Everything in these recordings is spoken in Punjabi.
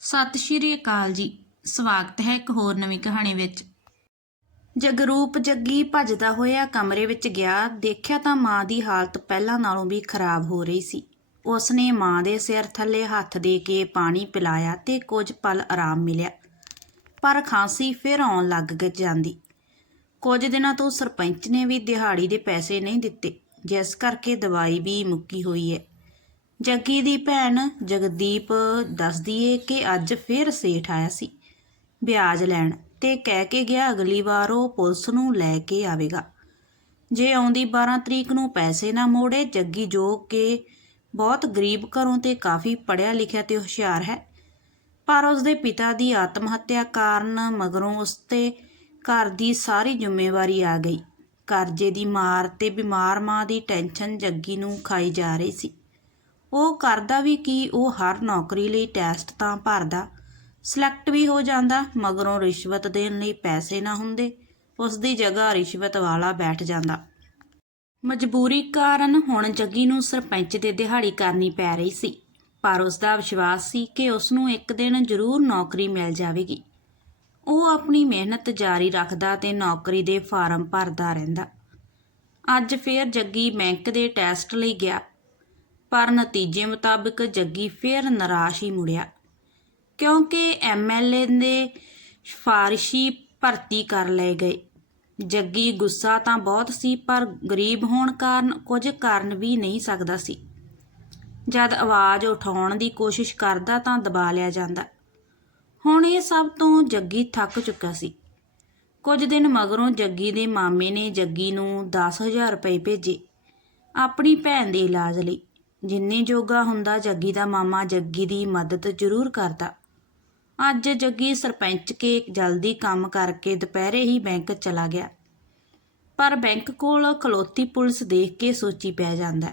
ਸਤਿ ਸ਼੍ਰੀ ਅਕਾਲ ਜੀ। ਸਵਾਗਤ ਹੈ ਇੱਕ ਹੋਰ ਨਵੀਂ ਕਹਾਣੀ ਵਿੱਚ। ਜਗਰੂਪ ਜੱਗੀ ਭੱਜਦਾ ਹੋਇਆ ਕਮਰੇ ਵਿੱਚ ਗਿਆ, ਦੇਖਿਆ ਤਾਂ ਮਾਂ ਦੀ ਹਾਲਤ ਪਹਿਲਾਂ ਨਾਲੋਂ ਵੀ ਖਰਾਬ ਹੋ ਰਹੀ ਸੀ। ਉਸ ਨੇ ਮਾਂ ਦੇ ਸਿਰ ਥੱਲੇ ਹੱਥ ਦੇ ਕੇ ਪਾਣੀ ਪਿਲਾਇਆ ਤੇ ਕੁਝ ਪਲ ਆਰਾਮ ਮਿਲਿਆ, ਪਰ ਖਾਂਸੀ ਫਿਰ ਆਉਣ ਲੱਗ ਜਾਂਦੀ। ਕੁਝ ਦਿਨਾਂ ਤੋਂ ਸਰਪੰਚ ਨੇ ਵੀ ਦਿਹਾੜੀ ਦੇ ਪੈਸੇ ਨਹੀਂ ਦਿੱਤੇ, ਜਿਸ ਕਰਕੇ ਦਵਾਈ ਵੀ ਮੁੱਕੀ ਹੋਈ ਹੈ। ਜੱਗੀ ਦੀ ਭੈਣ ਜਗਦੀਪ ਦੱਸਦੀ ਏ ਕਿ ਅੱਜ ਫਿਰ ਸੇਠ ਆਇਆ ਸੀ। ਵਿਆਜ ਲੈਣ ਤੇ ਕਹਿ ਕੇ ਗਿਆ ਅਗਲੀ ਵਾਰ ਉਹ ਪੁਲਿਸ ਨੂੰ ਲੈ ਕੇ ਆਵੇਗਾ। ਜੇ ਆਉਂਦੀ 12 ਤਰੀਕ ਨੂੰ ਪੈਸੇ ਨਾ ਮੋੜੇ, ਜੱਗੀ ਜੋ ਕਿ ਬਹੁਤ ਗਰੀਬ ਘਰੋਂ ਤੇ ਕਾਫੀ ਪੜਿਆ ਲਿਖਿਆ ਤੇ ਹੁਸ਼ਿਆਰ ਹੈ। ਪਰ ਉਸ ਦੇ ਪਿਤਾ ਦੀ ਆਤਮ ਹੱਤਿਆ ਕਾਰਨ ਮਗਰੋਂ ਉਸ ਤੇ ਘਰ ਦੀ ਸਾਰੀ ਜ਼ਿੰਮੇਵਾਰੀ ਆ ਗਈ। ਕਰਜ਼ੇ ਦੀ ਮਾਰ ਤੇ ਬਿਮਾਰ ਮਾਂ ਦੀ ਟੈਨਸ਼ਨ ਜੱਗੀ ਨੂੰ ਖਾਈ ਜਾ ਰਹੀ ਸੀ। ਉਹ ਕਰਦਾ ਵੀ ਕੀ, ਉਹ ਹਰ ਨੌਕਰੀ ਲਈ ਟੈਸਟ ਤਾਂ ਭਰਦਾ। ਸਿਲੈਕਟ ਵੀ ਹੋ ਜਾਂਦਾ, ਮਗਰੋਂ ਰਿਸ਼ਵਤ ਦੇਣ ਲਈ ਪੈਸੇ ਨਾ ਹੁੰਦੇ। ਉਸ ਦੀ ਜਗ੍ਹਾ ਰਿਸ਼ਵਤ ਵਾਲਾ ਬੈਠ ਜਾਂਦਾ। ਮਜਬੂਰੀ ਕਾਰਨ ਹੁਣ ਜੱਗੀ ਨੂੰ ਸਰਪੰਚ ਦੇ ਦਿਹਾੜੀ ਕਰਨੀ ਪੈ ਰਹੀ ਸੀ, ਪਰ ਉਸ ਦਾ ਵਿਸ਼ਵਾਸ ਸੀ ਕਿ ਉਸ ਨੂੰ ਇੱਕ ਦਿਨ ਜ਼ਰੂਰ ਨੌਕਰੀ ਮਿਲ ਜਾਵੇਗੀ। ਉਹ ਆਪਣੀ ਮਿਹਨਤ ਜਾਰੀ ਰੱਖਦਾ ਤੇ ਨੌਕਰੀ ਦੇ ਫਾਰਮ ਭਰਦਾ ਰਹਿੰਦਾ। ਅੱਜ ਫੇਰ ਜੱਗੀ ਬੈਂਕ ਦੇ ਟੈਸਟ ਲਈ ਗਿਆ। ਪਰ ਨਤੀਜੇ ਮੁਤਾਬਕ ਜੱਗੀ ਫੇਰ ਨਿਰਾਸ਼ ਹੀ ਮੁੜਿਆ। ਕਿਉਂਕਿ ਐਮਐਲਏ ਦੇ ਸਿਫਾਰਿਸ਼ੀ ਭਰਤੀ ਕਰ ਲਏ ਗਏ। ਜੱਗੀ ਗੁੱਸਾ ਤਾਂ ਬਹੁਤ ਸੀ, ਪਰ ਗਰੀਬ ਹੋਣ ਕਾਰਨ ਕੁਝ ਕਾਰਨ ਵੀ ਨਹੀਂ ਸਕਦਾ ਸੀ। ਜਦ ਆਵਾਜ਼ ਉਠਾਉਣ ਦੀ ਕੋਸ਼ਿਸ਼ ਕਰਦਾ ਤਾਂ ਦਬਾ ਲਿਆ ਜਾਂਦਾ। ਹੁਣ ਇਹ ਸਭ ਤੋਂ ਜੱਗੀ ਥੱਕ ਚੁੱਕਾ ਸੀ। ਕੁਝ ਦਿਨ ਮਗਰੋਂ ਜੱਗੀ ਦੇ ਮਾਮੇ ਨੇ ਜੱਗੀ ਨੂੰ 10000 ਰੁਪਏ ਭੇਜੇ, ਆਪਣੀ ਭੈਣ ਦੇ ਇਲਾਜ ਲਈ। ਜਿੰਨੀ ਜੋਗਾ ਹੁੰਦਾ ਜੱਗੀ ਦਾ ਮਾਮਾ ਜੱਗੀ ਦੀ ਮਦਦ ਜ਼ਰੂਰ ਕਰਦਾ। ਅੱਜ ਜੱਗੀ ਸਰਪੰਚ ਕੇ ਜਲਦੀ ਕੰਮ ਕਰਕੇ ਦੁਪਹਿਰੇ ਹੀ ਬੈਂਕ ਚਲਾ ਗਿਆ। ਪਰ ਬੈਂਕ ਕੋਲ ਖਲੋਤੀ ਪੁਲਿਸ ਦੇਖ ਕੇ ਸੋਚੀ ਪੈ ਜਾਂਦਾ।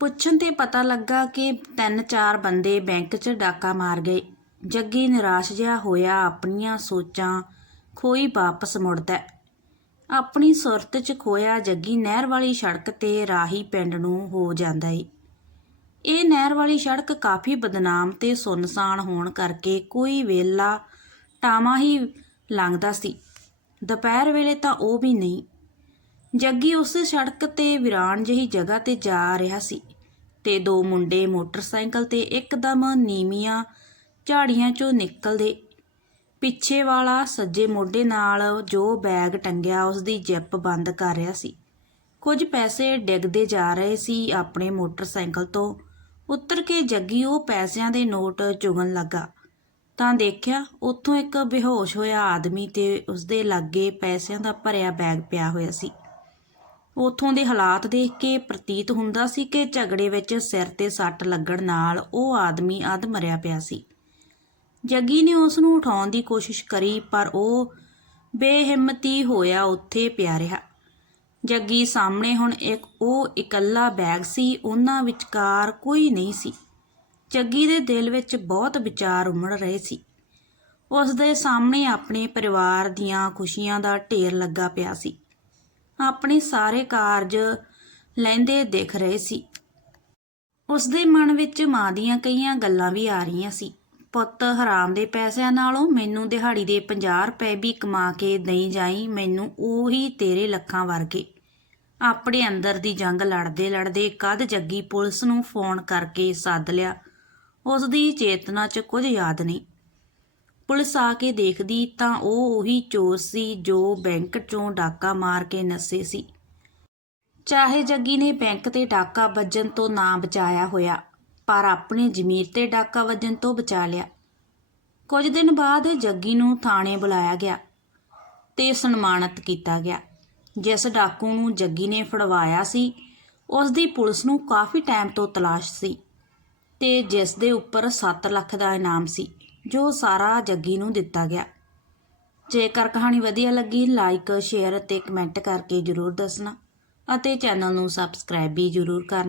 ਪੁੱਛਣ ਤੇ ਪਤਾ ਲੱਗਾ ਕਿ ਤਿੰਨ ਚਾਰ ਬੰਦੇ ਬੈਂਕ 'ਚ ਡਾਕਾ ਮਾਰ ਗਏ। ਜੱਗੀ ਨਿਰਾਸ਼ ਜਿਹਾ ਹੋਇਆ, ਆਪਣੀਆਂ ਸੋਚਾਂ ਖੋਈ ਵਾਪਸ ਮੁੜਦਾ। ਆਪਣੀ ਸੁਰਤ 'ਚ ਖੋਇਆ ਜੱਗੀ ਨਹਿਰ ਵਾਲੀ ਸੜਕ ਤੇ ਰਾਹੀ ਪਿੰਡ ਨੂੰ ਹੋ ਜਾਂਦਾ ਏ ਇਹ ਨਹਿਰ ਵਾਲੀ ਸੜਕ ਕਾਫੀ ਬਦਨਾਮ ਤੇ ਸੁੰਨਸਾਨ ਹੋਣ ਕਰਕੇ ਕੋਈ ਵੇਲਾ ਟਾਵਾਂ ਹੀ ਲੰਘਦਾ ਸੀ। ਦੁਪਹਿਰ ਵੇਲੇ ਤਾਂ ਉਹ ਵੀ ਨਹੀਂ। ਜੱਗੀ ਉਸ ਸੜਕ ਤੇ ਵਿਰਾਨ ਜਿਹੀ ਜਗ੍ਹਾ ਤੇ ਜਾ ਰਿਹਾ ਸੀ ਤੇ ਦੋ ਮੁੰਡੇ ਮੋਟਰਸਾਈਕਲ ਤੇ ਇੱਕਦਮ ਨੀਵੀਆਂ ਝਾੜੀਆਂ ਚੋਂ ਨਿਕਲਦੇ ਪਿੱਛੇ ਵਾਲਾ ਸੱਜੇ ਮੋਢੇ ਨਾਲ ਜੋ ਬੈਗ ਟੰਗਿਆ ਉਸ ਦੀ ਜਿੱਪ ਬੰਦ ਕਰ ਰਿਹਾ ਸੀ। ਕੁਝ ਪੈਸੇ ਡਿੱਗਦੇ ਜਾ ਰਹੇ ਸੀ ਆਪਣੇ ਮੋਟਰਸਾਈਕਲ ਤੋਂ। ਉੱਤਰ ਕੇ ਜੱਗੀ ਉਹ ਪੈਸਿਆਂ ਦੇ ਨੋਟ ਚੁਗਣ ਲੱਗਾ। ਤਾਂ ਦੇਖਿਆ, ਉੱਥੋਂ ਇੱਕ ਬੇਹੋਸ਼ ਹੋਇਆ ਆਦਮੀ ਤੇ ਉਸਦੇ ਲਾਗੇ ਪੈਸਿਆਂ ਦਾ ਭਰਿਆ ਬੈਗ ਪਿਆ ਹੋਇਆ ਸੀ। ਉੱਥੋਂ ਦੇ ਹਾਲਾਤ ਦੇਖ ਕੇ ਪ੍ਰਤੀਤ ਹੁੰਦਾ ਸੀ ਕਿ ਝਗੜੇ ਵਿੱਚ ਸਿਰ ਤੇ ਸੱਟ ਲੱਗਣ ਨਾਲ ਉਹ ਆਦਮੀ ਅੱਧ ਮਰਿਆ ਪਿਆ ਸੀ। ਜੱਗੀ ਨੇ ਉਸ ਨੂੰ ਉਠਾਉਣ ਦੀ ਕੋਸ਼ਿਸ਼ ਕਰੀ, ਪਰ ਉਹ ਬੇਹਿੰਮਤੀ ਹੋਇਆ ਉੱਥੇ ਪਿਆ ਰਿਹਾ। ਜੱਗੀ ਸਾਹਮਣੇ ਹੁਣ ਇੱਕ, ਉਹ ਇਕੱਲਾ ਬੈਗ ਸੀ, ਉਹਨਾਂ ਵਿਚਕਾਰ ਕੋਈ ਨਹੀਂ ਸੀ। ਜੱਗੀ ਦੇ ਦਿਲ ਵਿੱਚ ਬਹੁਤ ਵਿਚਾਰ ਉਮੜ ਰਹੇ ਸੀ। ਉਸ ਦੇ ਸਾਹਮਣੇ ਆਪਣੇ ਪਰਿਵਾਰ ਦੀਆਂ ਖੁਸ਼ੀਆਂ ਦਾ ਢੇਰ ਲੱਗਾ ਪਿਆ ਸੀ। ਆਪਣੇ ਸਾਰੇ ਕਾਰਜ ਲੈਂਦੇ ਦਿਖ ਰਹੇ ਸੀ। ਉਸ ਦੇ ਮਨ ਵਿੱਚ ਮਾਂ ਦੀਆਂ ਕਈਆਂ ਗੱਲਾਂ ਵੀ ਆ ਰਹੀਆਂ ਸੀ। ਪੁੱਤ ਹਰਾਮ ਦੇ ਪੈਸਿਆਂ ਨਾਲੋਂ ਮੈਨੂੰ ਦਿਹਾੜੀ ਦੇ 50 ਰੁਪਏ ਵੀ ਕਮਾ ਕੇ ਦੇਈ ਜਾਈ, ਮੈਨੂੰ ਉਹੀ ਤੇਰੇ ਲੱਖਾਂ ਵਰਗੇ। ਆਪਣੇ ਅੰਦਰ ਦੀ ਜੰਗ ਲੜਦੇ ਲੜਦੇ ਕਦ ਜੱਗੀ ਪੁਲਿਸ ਨੂੰ ਫੋਨ ਕਰਕੇ ਸੱਦ ਲਿਆ। ਉਸ ਦੀ ਚੇਤਨਾ 'ਚ ਕੁਝ ਯਾਦ ਨਹੀਂ। ਪੁਲਿਸ ਆ ਕੇ ਦੇਖਦੀ ਤਾਂ ਉਹ ਉਹੀ ਚੋਰ ਸੀ ਜੋ ਬੈਂਕ 'ਚੋਂ ਡਾਕਾ ਮਾਰ ਕੇ ਨੱਸੇ ਸੀ। ਚਾਹੇ ਜੱਗੀ ਨੇ ਬੈਂਕ ਤੇ ਡਾਕਾ ਵੱਜਣ ਤੋਂ ਨਾ ਬਚਾਇਆ ਹੋਇਆ। ਪਰ ਆਪਣੀ ਜ਼ਮੀਰ ਤੇ ਡਾਕਾ ਵੱਜਣ ਤੋਂ ਬਚਾ ਲਿਆ। ਕੁਝ ਦਿਨ ਬਾਅਦ ਜੱਗੀ ਨੂੰ ਥਾਣੇ ਬੁਲਾਇਆ ਗਿਆ ਤੇ ਸਨਮਾਨਿਤ ਕੀਤਾ ਗਿਆ। ਜਿਸ ਡਾਕੂ ਨੂੰ ਜੱਗੀ ਨੇ ਫੜਵਾਇਆ ਸੀ, ਉਸ ਦੀ ਪੁਲਿਸ ਨੂੰ ਕਾਫੀ ਟਾਈਮ ਤੋਂ ਤਲਾਸ਼ ਸੀ ਤੇ ਜਿਸ ਦੇ ਉੱਪਰ 7 ਲੱਖ ਦਾ ਇਨਾਮ ਸੀ, ਜੋ ਸਾਰਾ ਜੱਗੀ ਨੂੰ ਦਿੱਤਾ ਗਿਆ। ਜੇਕਰ ਕਹਾਣੀ ਵਧੀਆ ਲੱਗੀ, ਲਾਈਕ, ਸ਼ੇਅਰ ਅਤੇ ਕਮੈਂਟ ਕਰਕੇ ਜਰੂਰ ਦੱਸਣਾ ਅਤੇ ਚੈਨਲ ਨੂੰ ਸਬਸਕ੍ਰਾਈਬ ਵੀ ਜਰੂਰ ਕਰਨਾ।